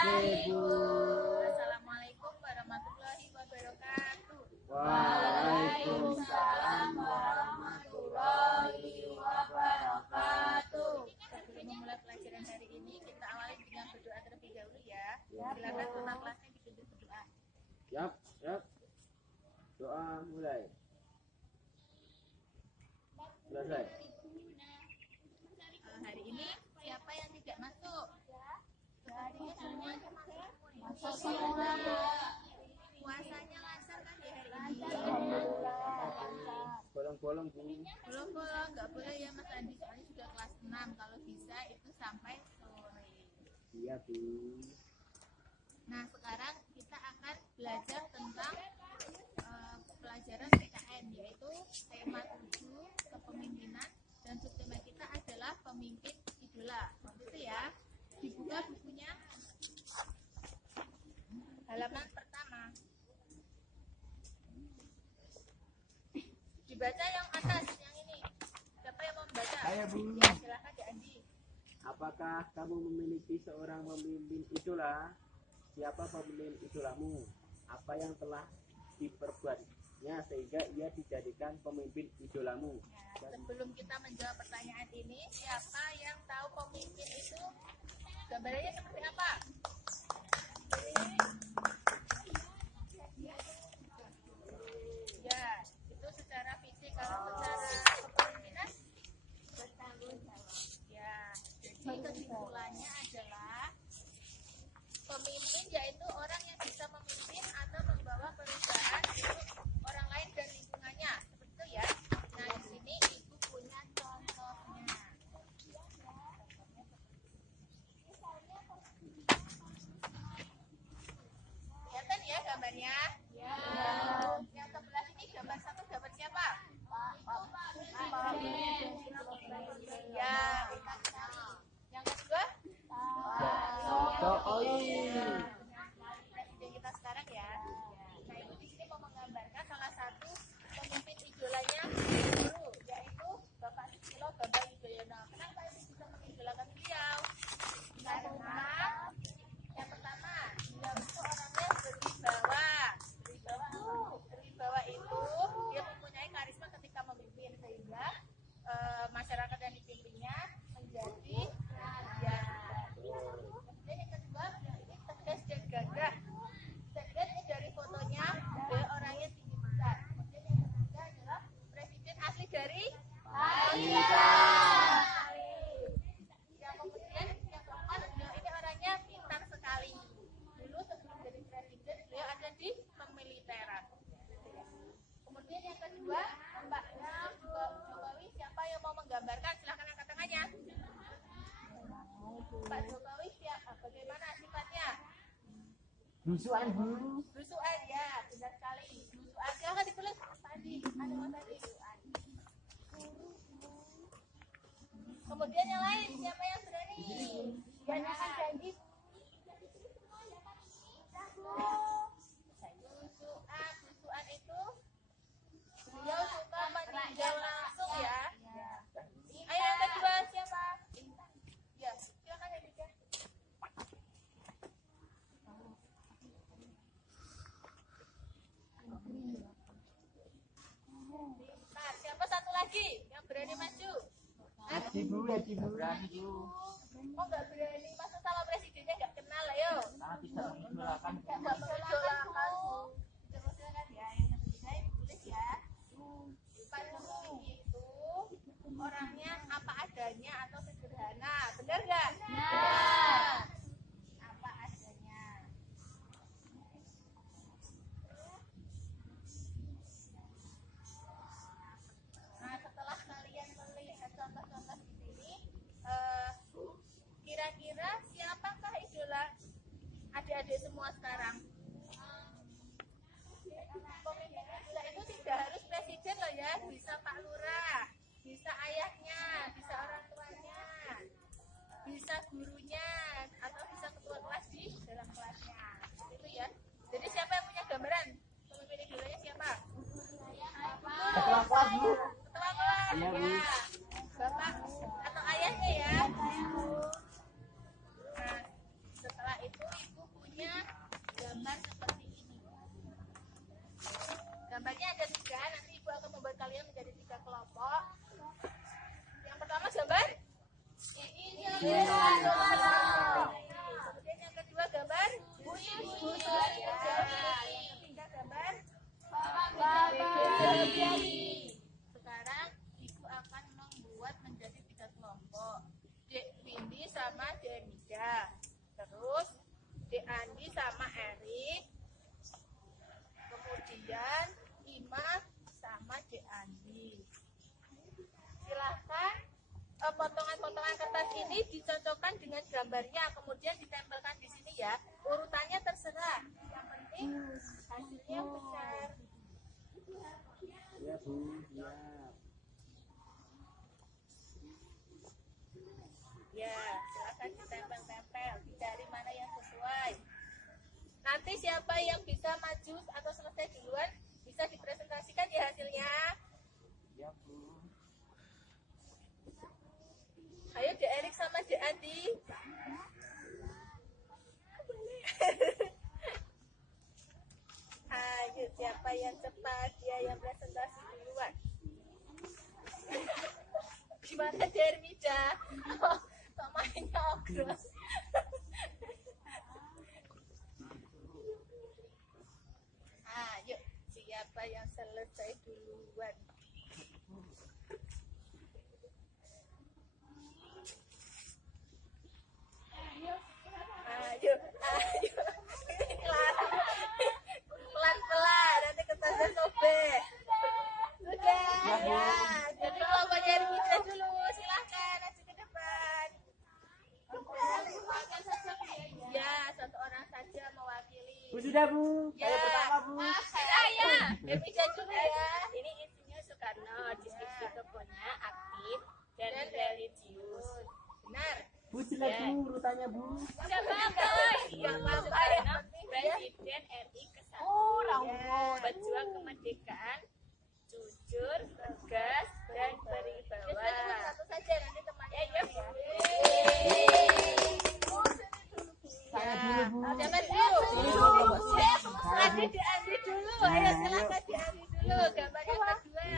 Oke, Bu. Assalamualaikum warahmatullahi wabarakatuh. Waalaikumsalam warahmatullahi wabarakatuh. Sebelum memulai pelajaran hari ini, kita awali dengan berdoa terlebih dahulu ya. Silakan tuan kelasnya dipimpin berdoa. Siap. Doa mulai. Selesai. Hari ini siapa yang tidak masuk? Sepertinya semuanya masuk. Puasanya lancar kan di hari ini? Bolong-bolong, Bu. Bolong-bolong, nggak boleh ya Mas Andi, soalnya sudah kelas 6. Kalau bisa itu sampai sore. Iya, Bu. Nah, sekarang kita akan belajar tentang pelajaran PKN, yaitu tema 7 kepemimpinan, dan subtema kita adalah pemimpin idola. Itu ya. Dibuka bukunya halaman pertama. Dibaca yang atas, yang ini. Siapa yang mau membaca? Saya, Bu. Ya, silakan Dek Andi. Apakah kamu memiliki seorang pemimpin idola? Siapa pemimpin idolamu? Apa yang telah diperbuatnya sehingga ia dijadikan pemimpin idolamu? Nah, sebelum kita menjawab pertanyaan ini, siapa yang tahu pemimpin itu gambarnya seperti apa? Ya, itu secara fisik. Kalau secara kepemimpinan, ya, jadi kesimpulannya adalah pemimpin yaitu orang yang bisa memimpin atau membawa perubahan untuk orang lain dan lingkungannya. Seperti itu ya. Nah, di sini Ibu punya contohnya. Kelihatan ya gambarnya? Ya. Yang sebelah ini gambar satu, gambar siapa? Ya. Yang kedua? Presiden kita sekarang ya. Nah, Ibu di sini mau menggambarkan salah satu pemimpin idolanya dulu, yaitu Bapak Susilo Bambang Yudhoyono. Kenapa Ibu bisa mengidolakan beliau? Karena yang pertama, beliau itu orangnya berwibawa. Berwibawa itu dia mempunyai karisma ketika memimpin, sehingga masyarakat yang dipimpinnya menjadi kemudian yang kedua, ini tegas dan gagah. Kita lihat ini dari fotonya, dia orangnya tinggi besar. Kemudian yang ketiga adalah presiden asli dari Amerika. Yang kemudian yang keempat, beliau ini orangnya pintar sekali. Dulu sebelum jadi presiden, beliau ada di kemiliteran. Kemudian yang kedua, Mbaknya Jokowi, siapa yang mau menggambarkan? Silahkan angkat tangannya. Pak Jokowi siapa? Bagaimana sifatnya? Belusuan, Bu. Belusuan ya, benar sekali. Belusuan. Silahkan ditulis tadi. Ada Mas tadi. Kemudian yang lain, siapa yang berani? Jangan janji. Belusuan itu beliau suka meninjau langsung ya. Ayo yang kedua siapa? Ya, silakan ya Dika. Nah, siapa satu lagi yang berani maju? Haji, Bu. Oh, nggak berani masa sama presidennya nggak kenal, ayo. Tidak mengidolakan. Nggak mengidolakan, Bu. Silakan ya, yang ketiga Ibu tulis ya. Pak Jokowi itu orangnya apa adanya atau sederhana, benar nggak? Benar. Apa adanya. Nah, setelah kalian melihat contoh-contoh di sini, kira-kira siapakah idola adik-adik semua sekarang? Pemimpin idola itu tidak harus presiden loh ya, bisa Pak Lurah, bisa ayahnya, bisa orang tuanya, bisa gurunya, atau bisa ketua kelas di dalam kelasnya. Itu ya. Jadi siapa yang punya gambaran pemimpin idolanya siapa? Ketua kelas, Bu. Ketua kelas Iya, Bu. ya. Bapak atau ayahnya ya. Nah, setelah itu Ibu Kemudian yang kedua gambar Bu Susi. Yang ketiga gambar Bapak Kiai. Sekarang Ibu akan membuat menjadi 3 kelompok. Dek Windy sama Dek Mida. Terus Dek Andi sama Erik. Kemudian Ima sama Dek Andi. Silahkan potongan-potongan kertas ini dicocokkan dengan gambarnya, kemudian ditempelkan di sini ya. Urutannya terserah. Yang penting hasilnya benar. Ya Bu, ya. Ya, silakan ditempel-tempel, dicari mana yang sesuai. Nanti siapa yang bisa maju atau selesai duluan bisa dipresentasikan ya hasilnya. Ya Bu. Ayo Dek Erik sama Dek Andi. Ayo siapa yang cepat dia yang presentasi duluan. Gimana Dermida? Kok mainnya ogros? Ayo siapa yang selesai duluan? Ayo, ini lari. Pelan-pelan, nanti kertasnya sobek. Sudah, ya. Jadi kelompoknya Dermida dulu, silahkan maju ke depan. Ya, 1 orang saja mewakili. Bu sudah Bu. Ya. Saya pertama Bu. Saya, Dermida dulu ya. Ini Insinyur Soekarno, diskusi tokohnya aktif dan religius. Benar. Bu silakan Bu, urutannya Bu. Siapa Iya, Soekarno, Presiden RI ke-1. Pejuang kemerdekaan, jujur, tegas, dan berwibawa. Satu saja nanti temannya. Ya, ya. Saya dulu Bu. Siapa dulu? Tadi diambil dulu. Ayo silakan diambil dulu. Gambar yang kedua.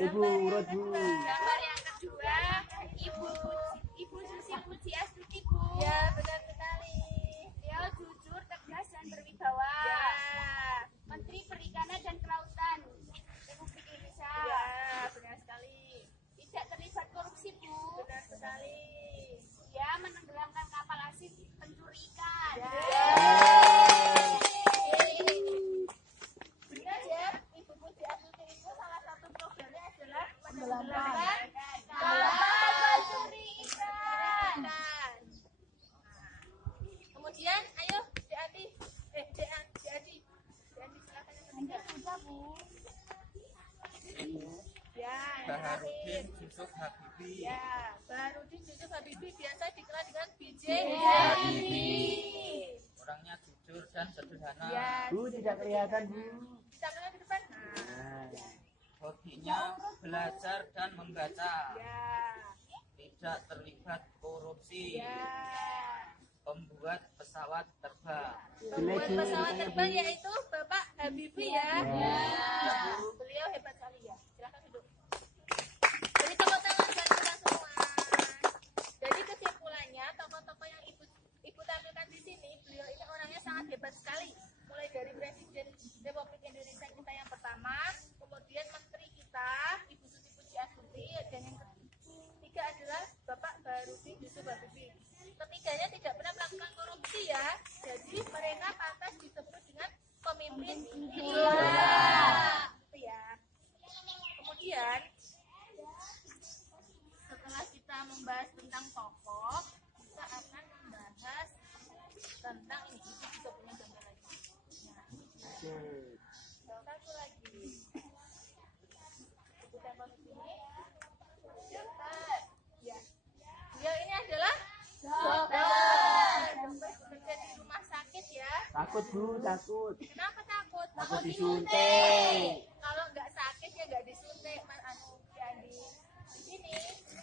Ibu urut Bu. Gambar yang kedua, Ibu Susi Pujiastuti, Bu. Ya, benar sekali. Beliau jujur, tegas, dan berwibawa. Ya. Menteri Perikanan dan Kelautan Republik Indonesia. Ya, benar sekali. Tidak terlibat korupsi, Bu. Benar sekali. Dia menenggelamkan kapal asing pencuri ikan. Ya. Benar ya, Ibu Pujiastuti itu salah satu programnya adalah menenggelamkan kapal pencuri ikan. Kemudian, ayo Dek Andi. Dek Andi silakan yang ketiga. Ya, yang terakhir. Baharudin Yusuf Habibi. Ya, Baharudin Yusuf Habibi biasa dikenal dengan BJ Habibie. Orangnya jujur dan sederhana. Ya, Bu tidak kelihatan Bu. kita kenal di depan. Nah, Hobinya belajar dan membaca. Ya, Tidak terlibat korupsi. ya. Pembuat pesawat terbang. Pembuat pesawat terbang yaitu Bapak Habibie ya. Ya. Beliau hebat sekali ya. Silakan duduk. Jadi tepuk tangan buat kita semua. Jadi kesimpulannya tokoh-tokoh yang ibu tampilkan di sini, beliau ini orangnya sangat hebat sekali. Mulai dari Presiden Republik Indonesia kita yang pertama, kemudian Menteri kita Ibu Susi Pujiastuti, dan yang ketiga adalah Bapak Baharudin Yusuf Habibi. Ketiganya tidak pernah melakukan korupsi ya. Jadi mereka pantas disebut dengan pemimpin idola. Itu ya. Kemudian setelah kita membahas tentang tokoh, kita akan membahas tentang ini. Itu juga punya gambar lagi. Nah, satu lagi. Kita di sini. Dokter. Ya. Beliau ini adalah dokter. Dokter bekerja di rumah sakit ya. takut Bu, takut. Kenapa takut? Takut disuntik. Kalau nggak sakit ya nggak disuntik, Mas Anu. Jadi di sini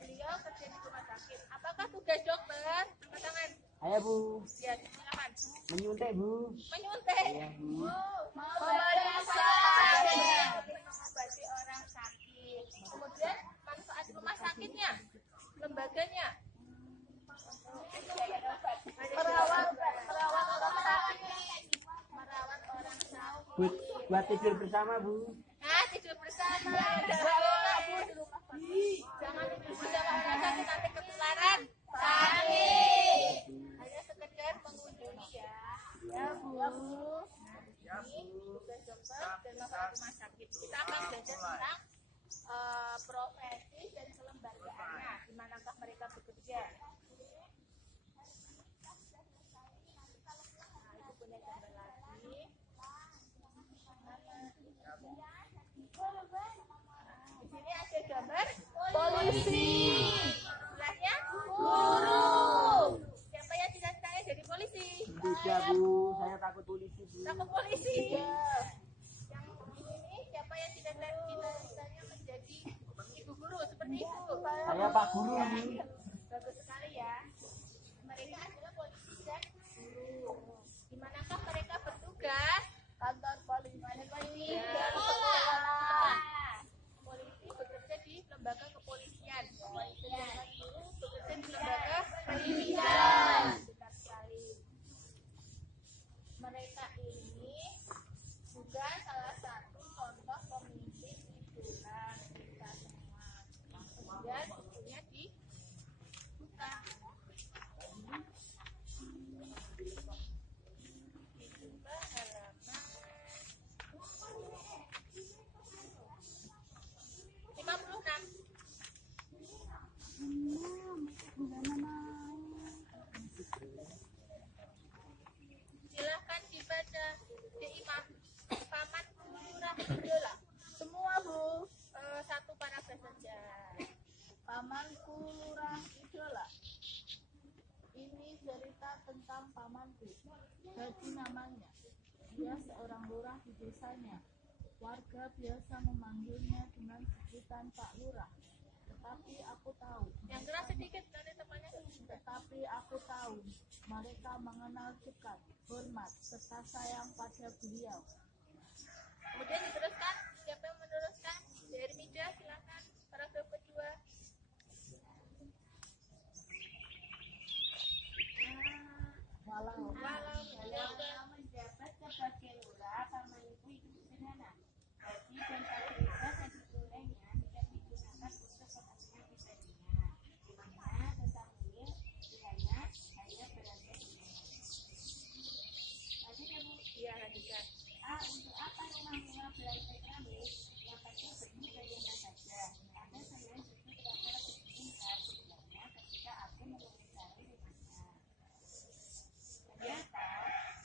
beliau kerja di rumah sakit. Apakah tugas dokter? Angkat tangan. Ayo Bu, Ya, silakan. menyuntik Bu. Menyuntik. Iya Bu. Memeriksa. Mengobati orang sakit. buat tidur bersama, Bu. Nah, tidur bersama. Jangan tidur bersama orang sakit nanti ketularan. Sakit. Hanya sekedar mengunjungi ya. Ya, Bu. Ini tugas dokter dan masalah rumah sakit. Kita akan belajar tentang profesi dan kelembagaannya. Di manakah mereka bekerja? Nah, itu punya gambar lagi. Di sini ada gambar polisi. Sebelahnya guru. Siapa yang cita-citanya jadi polisi? Tidak, Bu. Saya takut polisi, Bu. Takut polisi. Yang ini siapa yang cita-citanya menjadi ibu guru seperti itu? Saya Pak Guru, Bu. Bagus sekali ya. Mereka adalah polisi dan guru. Di manakah mereka bertugas? Kantor polisi. Dan sekolah. Polisi bekerja di lembaga kepolisian. Sedangkan guru bekerja di lembaga pendidikan. Benar sekali. Mereka ini juga salah satu contoh pemimpin idola kita semua. Kemudian bukunya dibuka. Dibuka halaman 56. Silahkan dibaca. Imam Paman Lurah Idola. Semua, Bu. Satu paragraf saja. Pamanku Lurah Idola. Ini cerita tentang pamanku. Jadi namanya. Dia seorang lurah di desanya. Warga biasa memanggilnya dengan sebutan Pak Lurah. Tetapi aku tahu. Yang keras sedikit nanti temannya. Tetapi aku tahu mereka mengenal dekat, hormat, serta sayang pada beliau. Kemudian diteruskan. Siapa yang meneruskan? Dari Mida, silakan. Paragraf kedua. Walau menjabat sebagai lurah, pamanku itu sederhana. Gaji dan fasilitas yang diperolehnya tidak digunakan untuk kepentingan pribadinya, di mana tetapi kiranya hanya berada di lanjut ya, Bu? Iya, lanjutkan. Untuk apa rumah-rumah belanja keramik yang penting bersih dan nyaman saja. Ada saya justru terasa lebih pintar sebenarnya ketika aku mengomentari rumahnya. Ternyata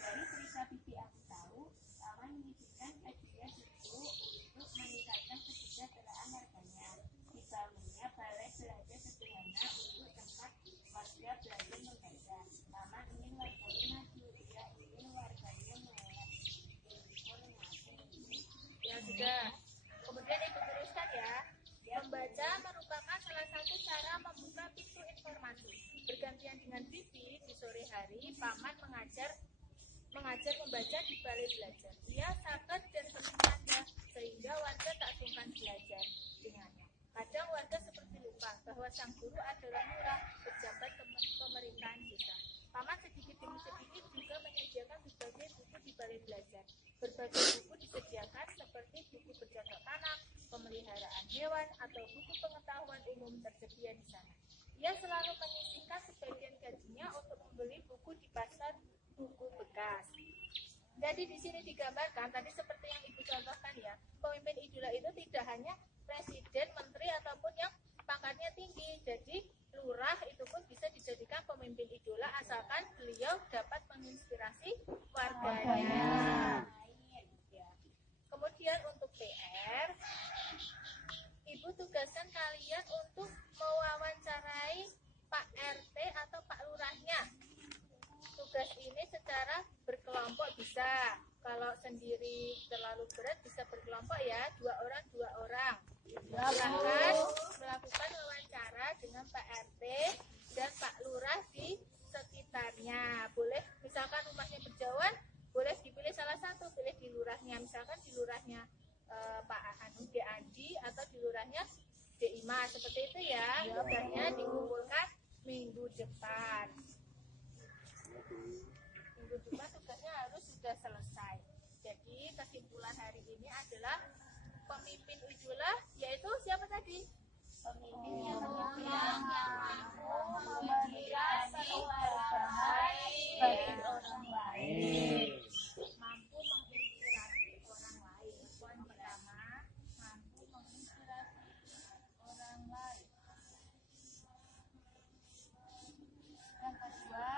dari cerita bibi aku tahu, paman mengizinkan hadiah justru untuk meningkatkan kesejahteraan warganya. Dibangunnya balai belanja sederhana untuk tempat warga belajar membaca. Paman ingin warganya maju, dia ingin warganya melek. Ya sudah. Kemudian ibu teruskan ya. Membaca merupakan salah satu cara membuka pintu informasi. Bergantian dengan bibi, di sore hari paman mengajar membaca di balai belajar. Dia sabar dan bercanda sehingga warga tak sungkan belajar dengannya. Kadang warga seperti lupa bahwa sang guru adalah lurah, pejabat pemerintahan desa. Paman sedikit demi sedikit juga menyediakan berbagai buku di balai belajar. Berbagai buku disediakan seperti buku bercocok tanam, pemeliharaan hewan, atau buku pengetahuan umum tersedia di sana. Ia selalu menyisihkan sebagian gajinya untuk membeli buku di pasar buku bekas. Jadi di sini digambarkan tadi seperti yang Ibu contohkan ya, pemimpin idola itu tidak hanya presiden, menteri ataupun yang pangkatnya tinggi. Jadi lurah itu pun bisa dijadikan pemimpin idola asalkan beliau dapat menginspirasi warganya. Ya. Kemudian untuk PR, Ibu tugaskan kalian untuk mewawancarai Pak RT atau Pak Lurahnya. Tugas ini secara berkelompok bisa. Kalau sendiri terlalu berat bisa berkelompok ya, 2 orang. Silahkan melakukan wawancara dengan Pak RT dan Pak Lurah di sekitarnya. Boleh misalkan rumahnya berjauhan, boleh dipilih salah satu, pilih di lurahnya. Misalkan di lurahnya Pak D. Andi atau di lurahnya D. Ima, seperti itu ya. Tugasnya dikumpulkan minggu depan. Minggu depan tugasnya harus sudah selesai. Jadi kesimpulan hari ini adalah pemimpin ujulah yaitu siapa tadi? Pemimpin yang mampu menginspirasi orang lain bagi orang lain. Mampu menginspirasi orang lain. Poin pertama, mampu menginspirasi orang lain. Yang kedua,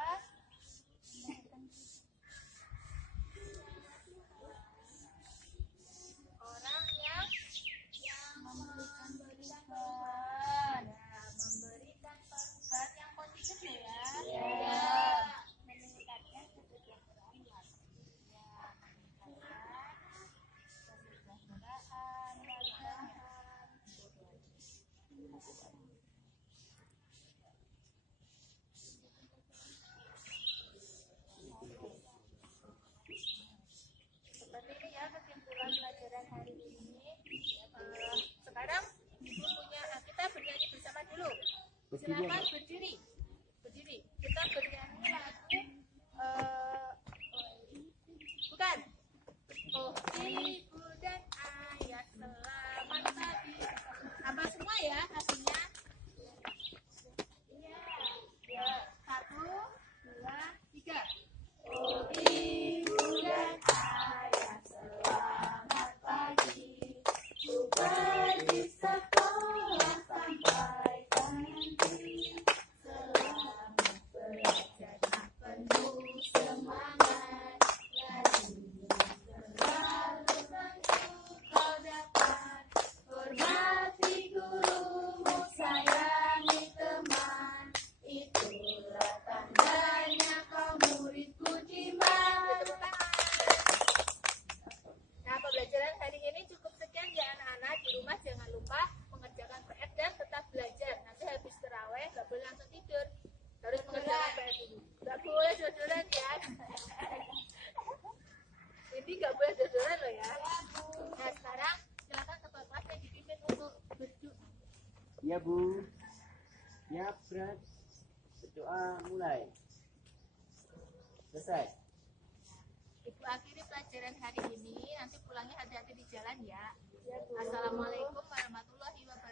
orang yang memberikan perubahan yang positif ya. Meningkatkan kesejahteraan warga. Seperti ini ya kesimpulan pelajaran hari ini. Sekarang kita bernyanyi bersama dulu. Silakan berdiri. Kita bernyanyi lagu bukan. Oh ibu dan ayah selamat pagi. Apa semua ya artinya? Ya. 1, 2, 3. Oh ibu dan ayah selamat pagi. Ku pergi sekolah sampai nanti. Selamat belajar penuh semangat. Selalu tentu kau dapat. Hormati gurumu, sayangi teman. Itulah tandanya kau muridku jimat. Nah, pembelajaran hari ini cukup sekian ya anak-anak. Di rumah jangan lupa mengerjakan PR dan tetap belajar. Nanti habis terawih nggak boleh langsung tidur. Harus mengerjakan PR dulu. Nggak boleh jodoran ya. Ini nggak boleh jodoran loh ya. Nah, sekarang silakan ketua kelas yang dipimpin untuk berdoa. Ya Bu. Ya Brad. Berdoa mulai. Selesai. Ibu akhiri pelajaran hari ini. Nanti pulangnya hati-hati di jalan ya. Assalamualaikum warahmatullahi wabarakatuh.